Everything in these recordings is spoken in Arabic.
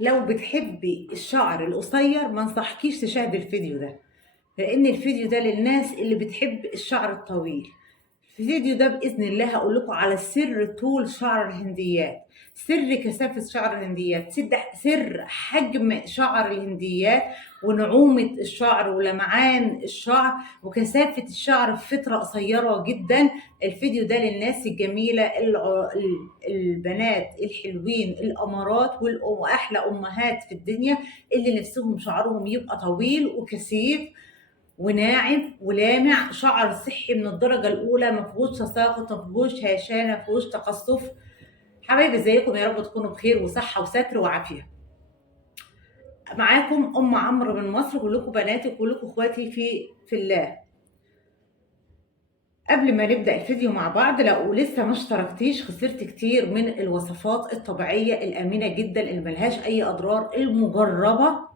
لو بتحبي الشعر القصير ما انصحكيش تشاهدي الفيديو ده، لان الفيديو ده للناس اللي بتحب الشعر الطويل. الفيديو ده باذن الله هقول لكم على سر طول شعر الهنديات، سر كثافه شعر الهنديات، سر حجم شعر الهنديات، ونعومه الشعر ولمعان الشعر وكثافه الشعر في فتره قصيره جدا. الفيديو ده للناس الجميله، البنات الحلوين الامارات واحلى امهات في الدنيا اللي نفسهم شعرهم يبقى طويل وكثيف وناعم ولامع، شعر صحي من الدرجه الاولى، ما فيهوش تساقط، ما فيهوش هشانه، ما فيهوش تقصف. حبايبي ازيكم؟ يا رب تكونوا بخير وصحه وستر وعافيه. معاكم ام عمرو من مصر، كلكم بناتي كلكم اخواتي في الله. قبل ما نبدا الفيديو مع بعض، لو لسه ما اشتركتيش، خسرت كتير من الوصفات الطبيعيه الامنه جدا اللي ملهاش اي اضرار، المجربه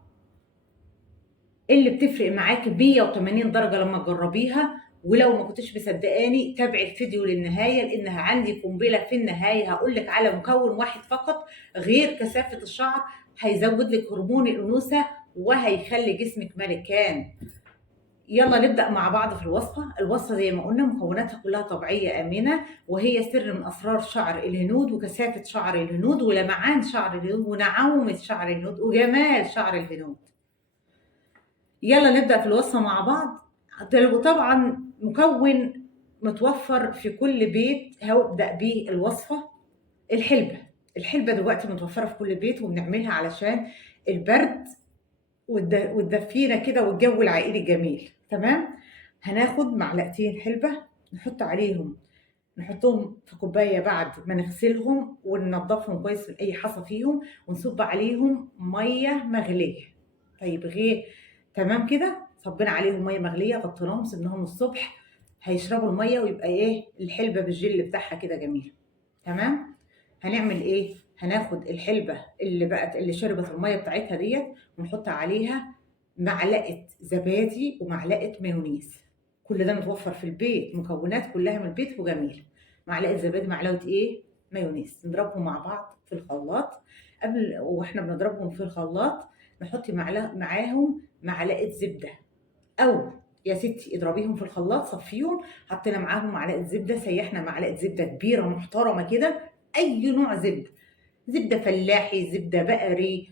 اللي بتفرق معاكي 180 درجة لما تجربيها. ولو ما كنتش مصدقاني تابعي الفيديو للنهاية، لانها عندي قنبلة في النهاية هقولك على مكون واحد فقط غير كثافة الشعر هيزود لك هرمون الأنوثة وهيخلي جسمك ملكان. يلا نبدأ مع بعض في الوصفة. الوصفة زي ما قلنا مكوناتها كلها طبيعية آمنة، وهي سر من أسرار شعر الهنود وكثافة شعر الهنود ولمعان شعر الهنود ونعومة شعر الهنود وجمال شعر الهنود. يلا نبدأ في الوصفة مع بعض. وطبعا مكون متوفر في كل بيت هبدأ بيه الوصفة، الحلبة. الحلبة دلوقتي متوفرة في كل بيت وبنعملها علشان البرد والدفينة كده والجو العائلي الجميل. تمام. هناخد معلقتين حلبة نحطهم في كوباية بعد ما نغسلهم وننضفهم كويس من أي حصى فيهم، ونصب عليهم مية مغلية. طيب غير تمام كده، صبينا عليهم مية مغلية، غطيناهم سيبناهم الصبح هيشربوا المية ويبقى ايه الحلبة بالجل بتاعها كده جميل. تمام. هنعمل ايه؟ هناخد الحلبة اللي شربت المية بتاعتها ديت ونحط عليها معلقة زبادي ومعلقة مايونيز. كل ده متوفر في البيت، مكونات كلها من البيت وجميل. معلقة زبادي، معلقة ايه مايونيز، نضربهم مع بعض في الخلاط. واحنا بنضربهم في الخلاط نحط معاهم معلقة زبدة، او يا ستي اضربيهم في الخلاط صفيهم، حطينا معاهم معلقة زبدة، سيحنا معلقة زبدة كبيرة محترمة كده، اي نوع زبدة، زبدة فلاحي، زبدة بقري،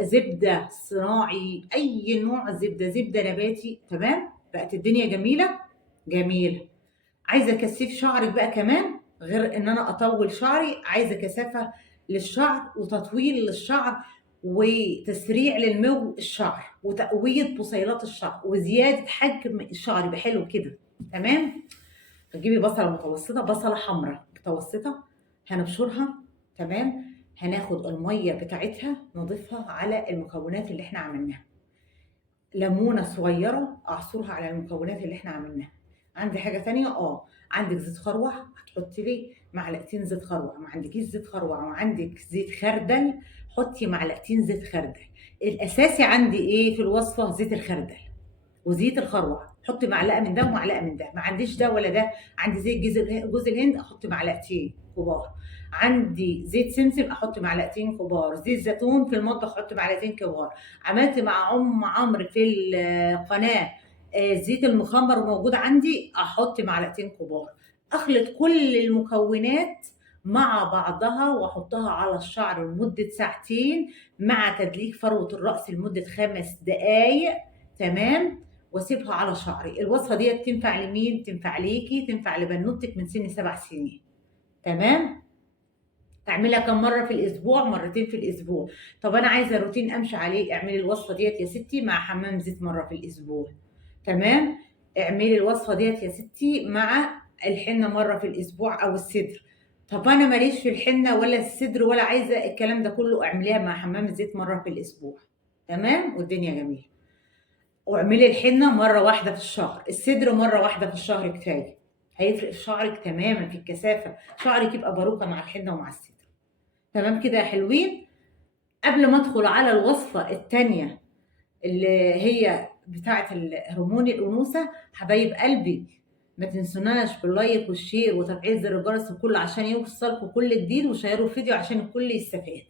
زبدة صناعي، اي نوع زبدة، زبدة نباتي. تمام. بقت الدنيا جميلة جميل. عايزة اكثف شعرك بقى كمان، غير ان انا اطول شعري، عايزة كثافة للشعر وتطويل للشعر وتسريع للمو الشعر وتقوية بصيلات الشعر وزيادة حجم الشعر يبقى حلو كده. تمام. هتجيبي بصلة متوسطة، بصلة حمراء متوسطة، هنبشرها. تمام. هناخد المية بتاعتها نضيفها على المكونات اللي احنا عملناها. ليمونة صغيرة اعصرها على المكونات اللي احنا عملناها. عندي حاجة تانية، عندك زيت خروع، هتحطي لي معلقتين زيت خروع. ما عندكيش زيت خروع وعندك زيت خردل، حطي معلقتين زيت خردل. الاساسي عندي ايه في الوصفة؟ زيت الخردل وزيت الخروع، حطي معلقه من ده ومعلقه من ده. ما عنديش ده ولا ده، عندي زيت جوز الهند احط معلقتين كبار، عندي زيت سمسم احط معلقتين كبار، زيت زيتون في المطبخ احط معلقتين كبار. عملت مع ام عمرو في القناه زيت المخمر موجود عندي، احط معلقتين كبار. اخلط كل المكونات مع بعضها واحطها على الشعر لمده ساعتين، مع تدليك فروه الراس لمده 5 دقائق. تمام. واسيبها على شعري. الوصفه ديت تنفع لمين؟ تنفع ليكي، تنفع لبنوتك من سن 7 سنين. تمام. تعملها كم مره في الاسبوع؟ مرتين في الاسبوع. طب انا عايزه روتين امشي عليه، اعملي الوصفه ديت يا ستي مع حمام زيت مره في الاسبوع. تمام. اعملي الوصفه ديت يا ستي مع الحنه مره في الاسبوع او الصدر. طب انا ماليش في الحنه ولا الصدر ولا عايزه الكلام ده كله، اعمليها مع حمام الزيت مره في الاسبوع. تمام. والدنيا جميله. واعملي الحنة مرة واحدة في الشهر، الصدر مرة واحدة في الشهر كفاية. هيفرق في شعرك تماما في الكثافة، شعرك يبقى باروكة مع الحنة ومع الصدر. تمام كده يا حلوين. قبل ما ادخل على الوصفة التانية اللي هي بتاعة هرمون الأنوثة، حبايب قلبي ما تنسوناش باللايك والشير وتفعيل زر الجرس وكله عشان يوصلكوا كل جديد، وشيروا الفيديو عشان الكل يستفاد.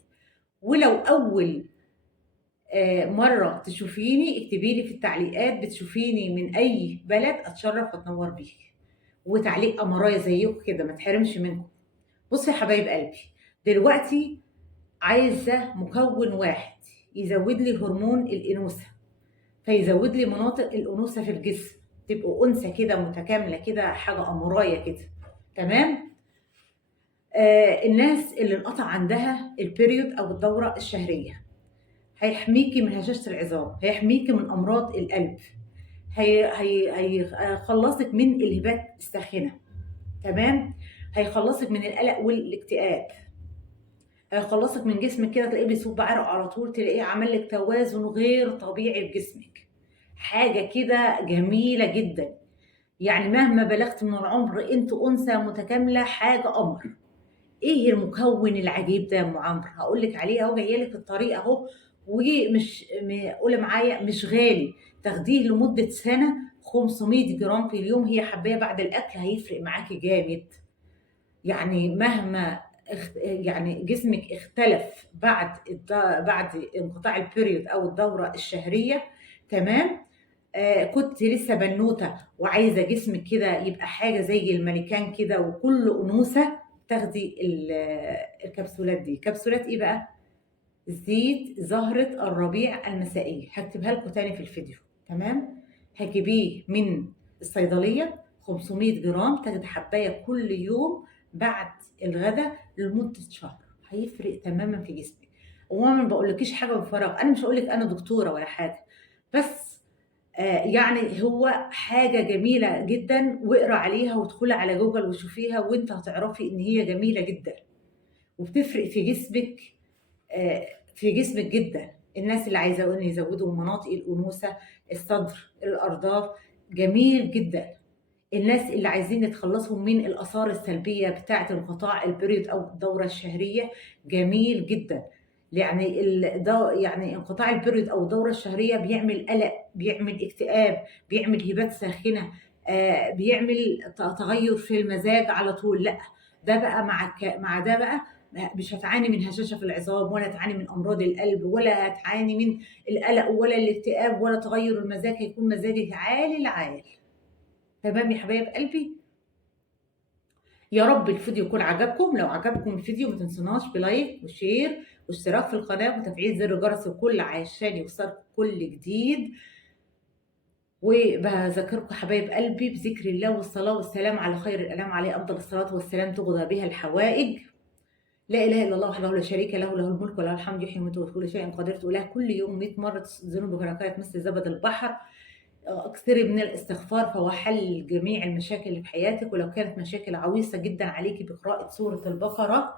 ولو أول مرة تشوفيني اكتبي لي في التعليقات بتشوفيني من أي بلد، أتشرف وأتنور بيكي. وتعليق أمرايا زيكم كده ما تحرمش منكم. بصي يا حبايب قلبي، دلوقتي عايزة مكون واحد يزود لي هرمون الأنوثة، فيزود لي مناطق الأنوثة في الجسم، تبقوا أنثى كده متكاملة كده، حاجة أمراية كده. تمام. الناس اللي انقطع عندها البريود أو الدورة الشهرية، هيحميكي من هشاشة العظام، هيحميكي من أمراض القلب، هيخلصك من الهبات الساخنة. تمام. هيخلصك من القلق والاكتئاب، هيخلصك من جسمك كده تلاقيه بيصب عرق على طول، تلاقيه عمل لك توازن غير طبيعي في جسمك. حاجة كده جميلة جدا. يعني مهما بلغت من العمر انت انثى متكاملة، حاجة قمر. ايه المكون العجيب ده يا ام عمرو؟ هقول لك عليه اهو، جايه لك الطريقه اهو. ومش قولي معايا مش غالي، تاخديه لمده سنه 500 جرام في اليوم، هي حبايه بعد الاكل، هيفرق معاكي جامد. يعني مهما يعني جسمك اختلف بعد انقطاع البريود او الدوره الشهريه. تمام. كنت لسه بنوته وعايزه جسمك كده يبقى حاجه زي الملكان كده وكل انوثه، تاخدي الكبسولات دي. كبسولات ايه بقى؟ زيت زهرة الربيع المسائية، هكتبها لكم تاني في الفيديو. تمام. هجيبيه من الصيدلية 500 جرام، تاخدي حباية كل يوم بعد الغداء لمدة شهر، هيفرق تماما في جسمك. وما ما بقولكيش حاجة بفراغ، انا مش هقولك انا دكتورة ولا حاجة، بس يعني هو حاجة جميلة جدا، واقرا عليها وادخلي على جوجل وشوفيها، وانت هتعرفي ان هي جميلة جدا وبتفرق في جسمك. في جسمك جدا. الناس اللي عايزة ان يزودوا مناطق الأنوثة، الصدر، الأرداف، جميل جدا. الناس اللي عايزين يتخلصوا من الآثار السلبية بتاعة انقطاع البريود أو الدورة الشهرية، جميل جدا. يعني يعني انقطاع البريود أو الدورة الشهرية بيعمل قلق، بيعمل اكتئاب، بيعمل هبات ساخنة، بيعمل تغير في المزاج على طول. لا، ده بقى مع ده بقى مش هتعاني من هشاشة في العظام، ولا هتعاني من أمراض القلب، ولا هتعاني من القلق ولا الاكتئاب ولا تغير المزاج، هيكون مزاجك عالي العال. تمام يا حبايب قلبي. يا رب الفيديو يكون عجبكم. لو عجبكم الفيديو ما تنسوناش بلايك وشير واشتراك في القناة وتفعيل زر الجرس الكل عشان يوصلكم كل جديد. وبذكركم حبايب قلبي بذكر الله والصلاة والسلام على خير الأنام، عليه أفضل الصلاة والسلام، تقضى بها الحوائج. لا إله إلا الله وحده لا شريك له، له الملك وله الحمد، يحيي ويميت وكل شيء قدير. تقولها كل يوم 100 مرة، ذنوبك كانت مثل زبد البحر. اكثري من الاستغفار، فهو حل جميع المشاكل اللي في حياتك. ولو كانت مشاكل عويصة جدا عليكي بقراءة سورة البقرة،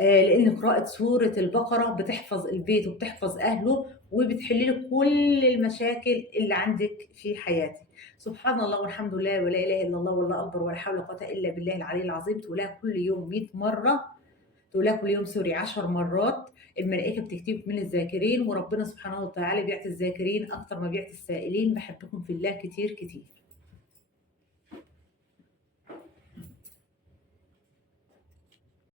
لأن قراءة سورة البقرة بتحفظ البيت وبتحفظ أهله وبتحل لك كل المشاكل اللي عندك في حياتك. سبحان الله والحمد لله ولا إله إلا الله والله أكبر ولا حول ولا قوة إلا بالله العلي العظيم. تقولها كل يوم 100 مرة، تقولها كل يوم سوري 10 مرات. الملائكة بتكتبك من الذاكرين، وربنا سبحانه وتعالى بيعطي الذاكرين أكتر ما بيعطي السائلين. بحبكم في الله كتير كتير.